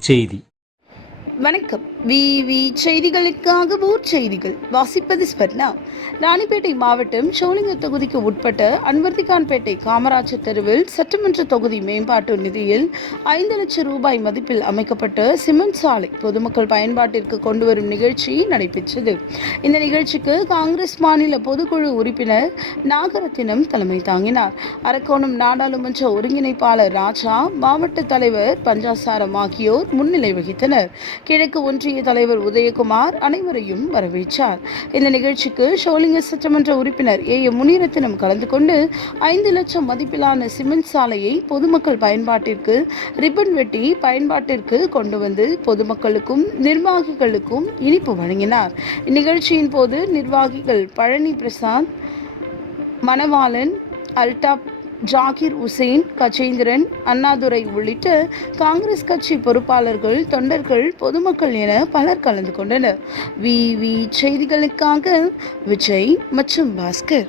这一点。வணக்கம். விவி செய்திகளுக்காக ஊர் செய்திகள். வாசிப்பது ஸ்வர்ணா. ராணிப்பேட்டை மாவட்டம் சோளிங்க தொகுதிக்கு உட்பட்ட அன்வர்திகான்பேட்டை காமராஜர் தெருவில் சட்டமன்ற தொகுதி மேம்பாட்டு நிதியில் ஐந்து லட்சம் ரூபாய் மதிப்பில் அமைக்கப்பட்ட சிமெண்ட் சாலை பொதுமக்கள் பயன்பாட்டிற்கு கொண்டு வரும் நிகழ்ச்சி நடைபெற்றது. இந்த நிகழ்ச்சிக்கு காங்கிரஸ் மாநில பொதுக்குழு உறுப்பினர் நாகரத்தினம் தலைமை தாங்கினார். அரக்கோணம் நாடாளுமன்ற ஒருங்கிணைப்பாளர் ராஜா மாவட்ட தலைவர் பஞ்சாசாரம் ஆகியோர் முன்னிலை வகித்தனர். கிழக்கு ஒன்றிய தலைவர் உதயகுமார் அனைவரையும் வரவேற்றார். இந்த நிகழ்ச்சிக்கு ஷோலிங்க சட்டமன்ற உறுப்பினர் ஏ. எம். முனிரத்தினம் கலந்து கொண்டு ஐந்து லட்சம் மதிப்பிலான சிமெண்ட் சாலையை பொதுமக்கள் பயன்பாட்டிற்கு ரிப்பன் வெட்டி பயன்பாட்டிற்கு கொண்டு வந்து பொதுமக்களுக்கும் நிர்வாகிகளுக்கும் இனிப்பு வழங்கினார். இந்நிகழ்ச்சியின் போது நிர்வாகிகள் பழனி பிரசாத் மணவாளன் அல்டாப் ஜாகிர் உசேன் கஜேந்திரன் அண்ணாதுரை உள்ளிட்ட காங்கிரஸ் கட்சி பொறுப்பாளர்கள் தொண்டர்கள் பொதுமக்கள் என பலர் கலந்து கொண்டனர். வி. வி. செய்திகளுக்காக விஜய் மற்றும் பாஸ்கர்.